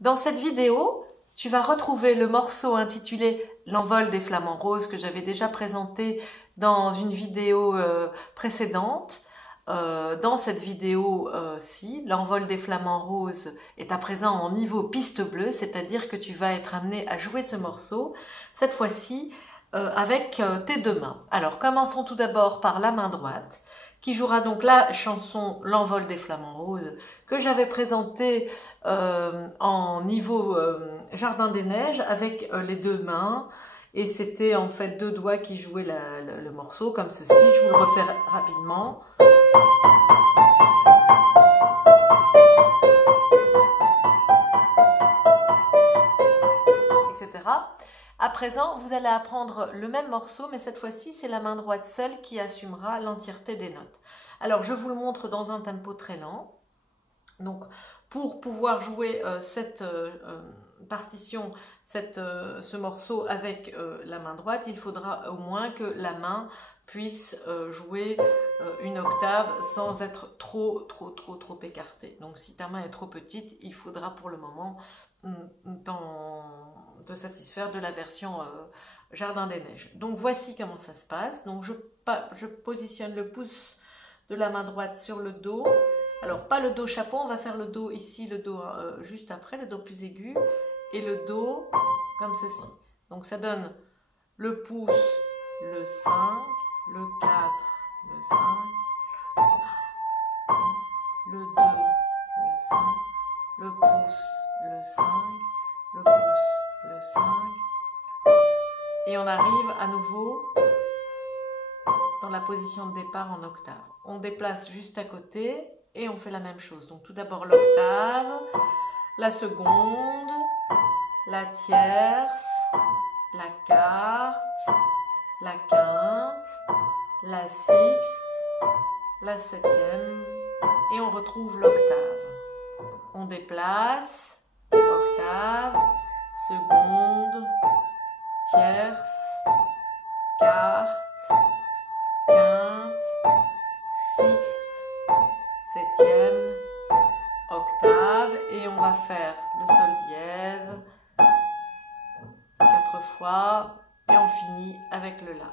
Dans cette vidéo, tu vas retrouver le morceau intitulé L'envol des flamants roses que j'avais déjà présenté dans une vidéo précédente. Dans cette vidéo-ci, l'envol des flamants roses est à présent en niveau piste bleue, c'est-à-dire que tu vas être amené à jouer ce morceau, cette fois-ci avec tes deux mains. Alors commençons tout d'abord par la main droite, qui jouera donc la chanson L'envol des flamants roses que j'avais présentée en niveau Jardin des Neiges avec les deux mains, et c'était en fait deux doigts qui jouaient le morceau comme ceci. Je vous le refais rapidement. Etc. À présent, vous allez apprendre le même morceau, mais cette fois-ci, c'est la main droite seule qui assumera l'entièreté des notes. Alors, je vous le montre dans un tempo très lent. Donc, pour pouvoir jouer cette partition, ce morceau avec la main droite, il faudra au moins que la main puisse jouer une octave sans être trop écartée. Donc, si ta main est trop petite, il faudra pour le moment te satisfaire de la version Jardin des Neiges. Donc, voici comment ça se passe. Donc, je positionne le pouce de la main droite sur le Do. Alors, pas le Do chapeau, on va faire le Do ici, le Do juste après, le Do plus aigu, et le Do comme ceci. Donc, ça donne le pouce, le 5, le 4, le 5, le 2, le 5, le pouce, le 5, le pouce, le 5, et on arrive à nouveau dans la position de départ en octave. On déplace juste à côté et on fait la même chose. Donc tout d'abord l'octave, la seconde, la tierce, la quarte, la quinte, la sixte, la septième, et on retrouve l'octave. On déplace, octave, seconde, tierce, quarte, quinte, sixte, septième, octave, et on va faire le sol dièse 4 fois et on finit avec le La.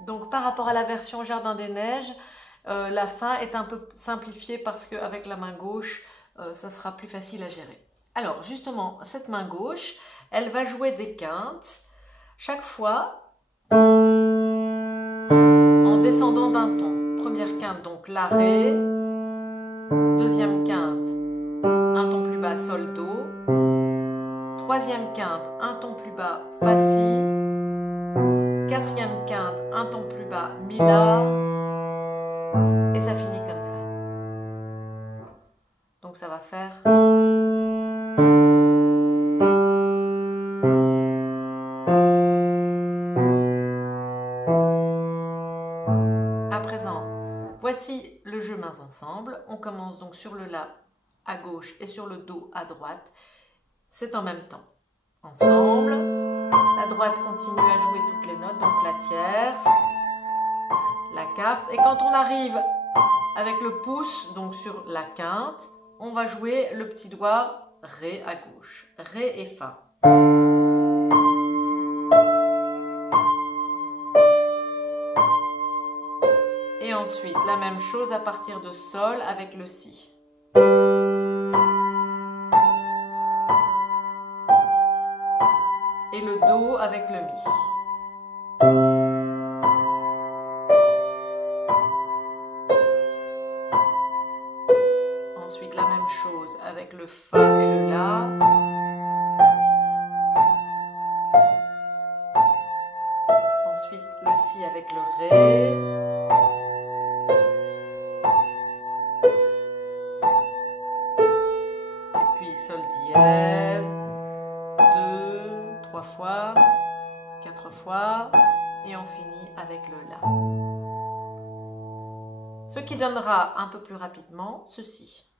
Donc par rapport à la version Jardin des Neiges, la fin est un peu simplifiée parce qu'avec la main gauche, ça sera plus facile à gérer. Alors justement, cette main gauche, elle va jouer des quintes chaque fois en descendant d'un ton. Première quinte, donc La, Ré. Deuxième quinte, un ton plus bas, Sol, Do. Troisième quinte, un ton plus bas, Fa, Si. Quatrième quinte, un ton plus bas, Mi, La. Et ça finit comme ça. Donc ça va faire... À présent, voici le jeu mains ensemble. On commence donc sur le La à gauche et sur le Do à droite. C'est en même temps. Ensemble. La droite continue à jouer toutes les notes, donc la tierce, la quarte. Et quand on arrive avec le pouce, donc sur la quinte, on va jouer le petit doigt Ré à gauche. Ré et Fa. Et ensuite, la même chose à partir de Sol avec le Si. Et le Do avec le Mi. Ensuite, la même chose avec le Fa et le La. Ensuite, le Si avec le Ré. Et puis Sol dièse. 2, 3 fois, 4 fois, et on finit avec le La. Ce qui donnera un peu plus rapidement ceci.